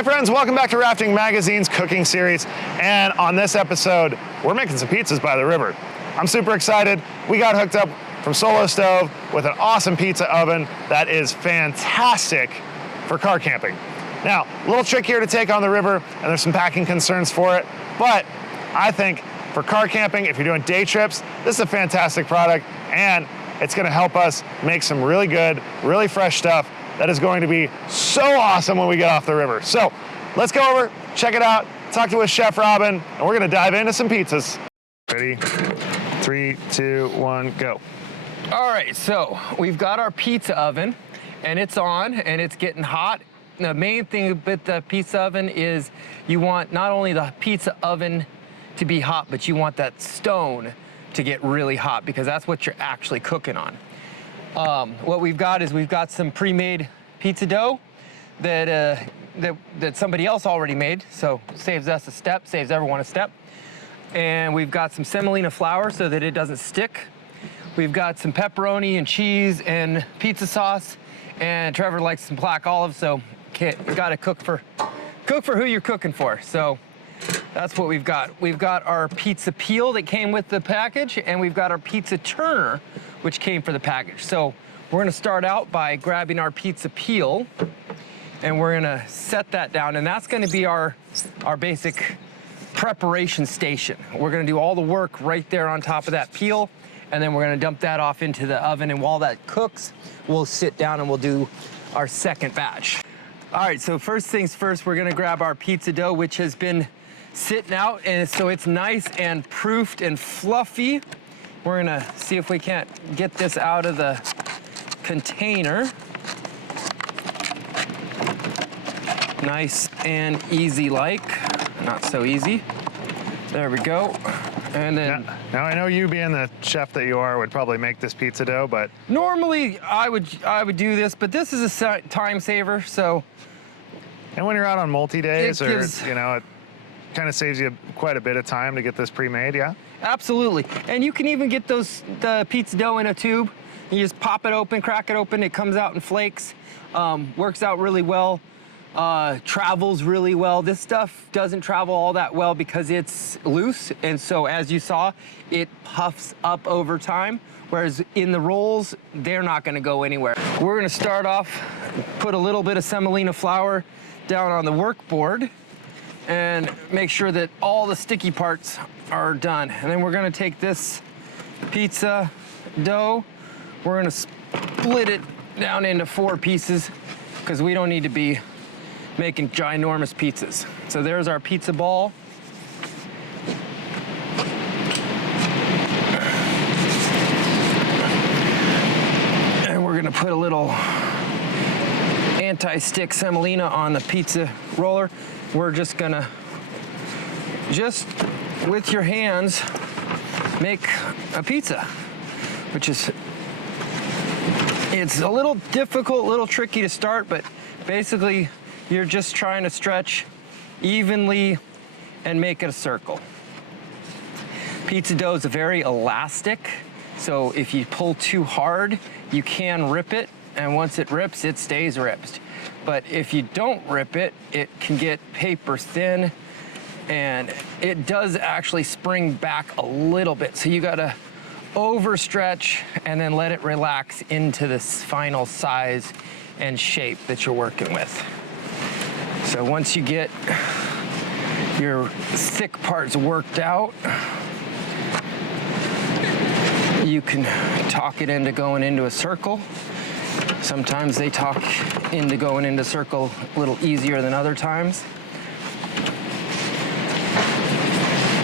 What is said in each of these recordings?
Hi friends, welcome back to Rafting Magazine's cooking series. And on this episode, we're making some pizzas by the river. I'm super excited. We got hooked up from Solo Stove with an awesome pizza oven that is fantastic for car camping. Now, a little trickier to take on the river, and there's some packing concerns for it, but I think for car camping, if you're doing day trips, this is a fantastic product, and it's gonna help us make some really good, really fresh stuff that is going to be so awesome when we get off the river. So let's go over, check it out, talk to Chef Robin, and we're gonna dive into some pizzas. Ready? 3, 2, 1, go. All right, so we've got our pizza oven, and it's on, and it's getting hot. The main thing with the pizza oven is you want not only the pizza oven to be hot, but you want that stone to get really hot because that's what you're actually cooking on. What we've got is we've got some pre-made pizza dough that somebody else already made, so saves us a step, saves everyone a step. And we've got some semolina flour so that it doesn't stick. We've got some pepperoni and cheese and pizza sauce, and Trevor likes some black olives, so you gotta cook for who you're cooking for. So that's what we've got. We've got our pizza peel that came with the package, and we've got our pizza turner, which came for the package. So we're gonna start out by grabbing our pizza peel, and we're gonna set that down, and that's gonna be our basic preparation station. We're gonna do all the work right there on top of that peel, and then we're gonna dump that off into the oven, and while that cooks, we'll sit down and we'll do our second batch. All right, so first things first, we're gonna grab our pizza dough, which has been sitting out, and so it's nice and proofed and fluffy. We're gonna see if we can't get this out of the container. Nice and easy like, not so easy. There we go. And then now I know you being the chef that you are would probably make this pizza dough, but normally I would do this, but this is a time saver, so. And when you're out on multi-days, you know, it kind of saves you quite a bit of time to get this pre-made, yeah? Absolutely. And you can even get the pizza dough in a tube. You just pop it open, crack it open, it comes out in flakes. Works out really well. Travels really well. This stuff doesn't travel all that well because it's loose, and so as you saw, it puffs up over time, whereas in the rolls, they're not gonna go anywhere. We're gonna start off, put a little bit of semolina flour down on the work board and make sure that all the sticky parts are done. And then we're gonna take this pizza dough, we're gonna split it down into 4 pieces because we don't need to be making ginormous pizzas. So there's our pizza ball. And we're gonna put a little anti-stick semolina on the pizza roller. We're just gonna, with your hands, make a pizza, which is, it's a little difficult, a little tricky to start, but basically you're just trying to stretch evenly and make it a circle. Pizza dough is very elastic, so if you pull too hard, you can rip it, and once it rips, it stays ripped. But if you don't rip it, it can get paper thin, and it does actually spring back a little bit. So you gotta overstretch and then let it relax into this final size and shape that you're working with. So once you get your thick parts worked out, you can talk it into going into a circle. Sometimes they talk into going into circle a little easier than other times.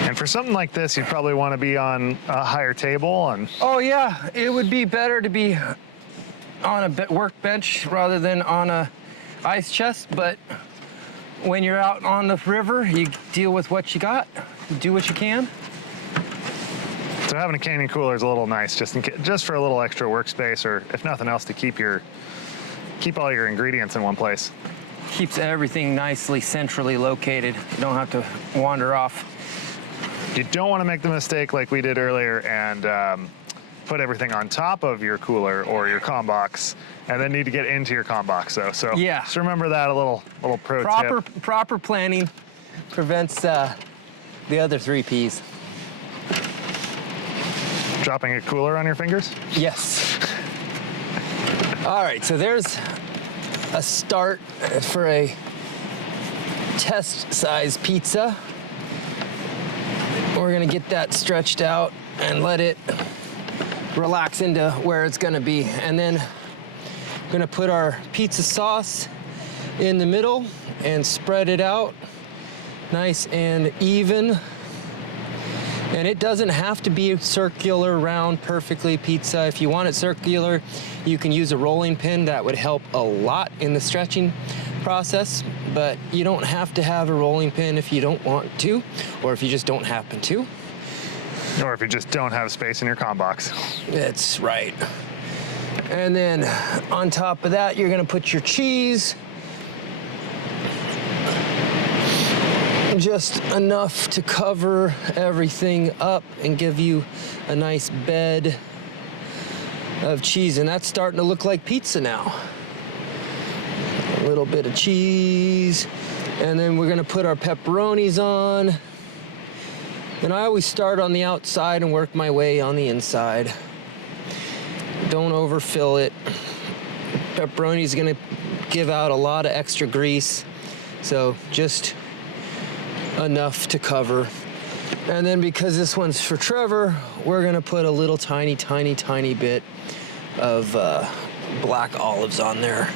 And for something like this, you'd probably want to be on a higher table. And oh yeah, it would be better to be on a workbench rather than on a ice chest, but when you're out on the river, you deal with what you got, you do what you can. So having a canning cooler is a little nice, just for a little extra workspace, or if nothing else, to keep all your ingredients in one place. Keeps everything nicely centrally located. You don't have to wander off. You don't want to make the mistake like we did earlier and put everything on top of your cooler or your comm box, and then need to get into your comm box though. So yeah, just remember that, a little pro tip. Proper planning prevents the other 3 Ps. Dropping a cooler on your fingers? Yes. All right, so there's a start for a test size pizza. We're gonna get that stretched out and let it relax into where it's gonna be. And then we're gonna put our pizza sauce in the middle and spread it out nice and even. And it doesn't have to be circular, round, perfectly pizza. If you want it circular, you can use a rolling pin. That would help a lot in the stretching process, but you don't have to have a rolling pin if you don't want to, or if you just don't happen to. Or if you just don't have space in your comm box. That's right. And then on top of that, you're gonna put your cheese. Just enough to cover everything up and give you a nice bed of cheese. And that's starting to look like pizza now. A little bit of cheese. And then we're gonna put our pepperonis on. And I always start on the outside and work my way on the inside. Don't overfill it. Pepperoni is gonna give out a lot of extra grease. So just enough to cover. And then because this one's for Trevor, we're gonna put a little tiny bit of black olives on there.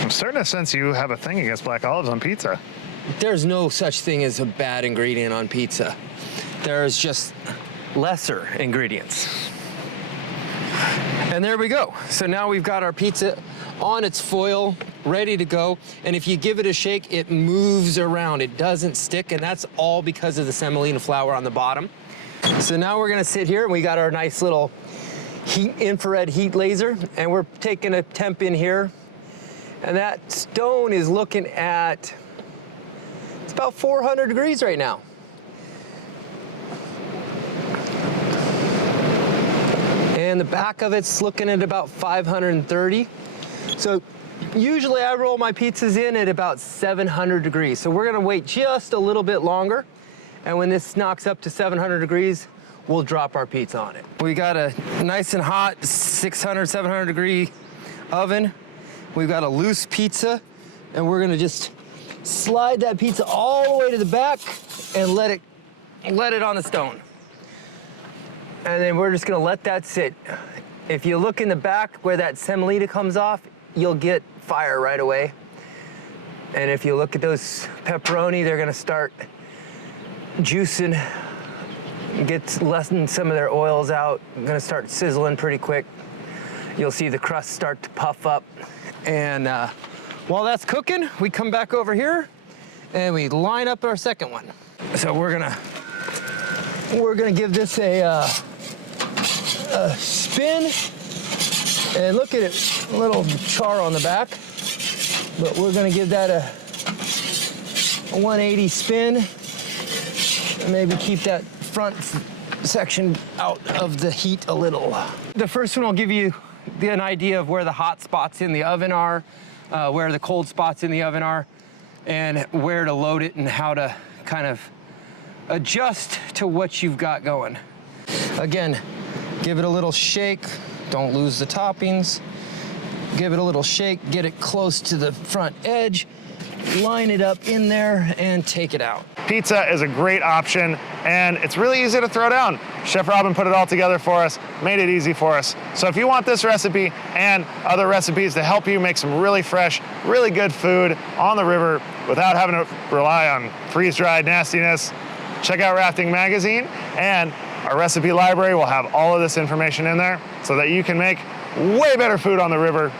I'm starting to sense you have a thing against black olives on pizza. There's no such thing as a bad ingredient on pizza. There's just lesser ingredients. And there we go. So now we've got our pizza on its foil, ready to go. And if you give it a shake, it moves around. It doesn't stick, and that's all because of the semolina flour on the bottom. So now we're gonna sit here, and we got our nice little infrared heat laser, and we're taking a temp in here. And that stone is looking at, it's about 400 degrees right now. And the back of it's looking at about 530. So usually I roll my pizzas in at about 700 degrees. So we're gonna wait just a little bit longer. And when this knocks up to 700 degrees, we'll drop our pizza on it. We got a nice and hot 600, 700 degree oven. We've got a loose pizza, and we're gonna just slide that pizza all the way to the back and let it on the stone. And then we're just gonna let that sit. If you look in the back where that semolina comes off, you'll get fire right away. And if you look at those pepperoni, they're gonna start juicing, lessen some of their oils out, gonna start sizzling pretty quick. You'll see the crust start to puff up. And while that's cooking, we come back over here and we line up our second one. So we're gonna give this a spin. And look at it, a little char on the back, but we're gonna give that a 180 spin, and maybe keep that front section out of the heat a little. The first one will give you an idea of where the hot spots in the oven are, where the cold spots in the oven are, and where to load it and how to kind of adjust to what you've got going. Again, give it a little shake. Don't lose the toppings. Give it a little shake, get it close to the front edge, line it up in there, and take it out. Pizza is a great option, and it's really easy to throw down. Chef Robin put it all together for us, made it easy for us. So if you want this recipe and other recipes to help you make some really fresh, really good food on the river without having to rely on freeze-dried nastiness, check out Rafting Magazine, and our recipe library will have all of this information in there so that you can make way better food on the river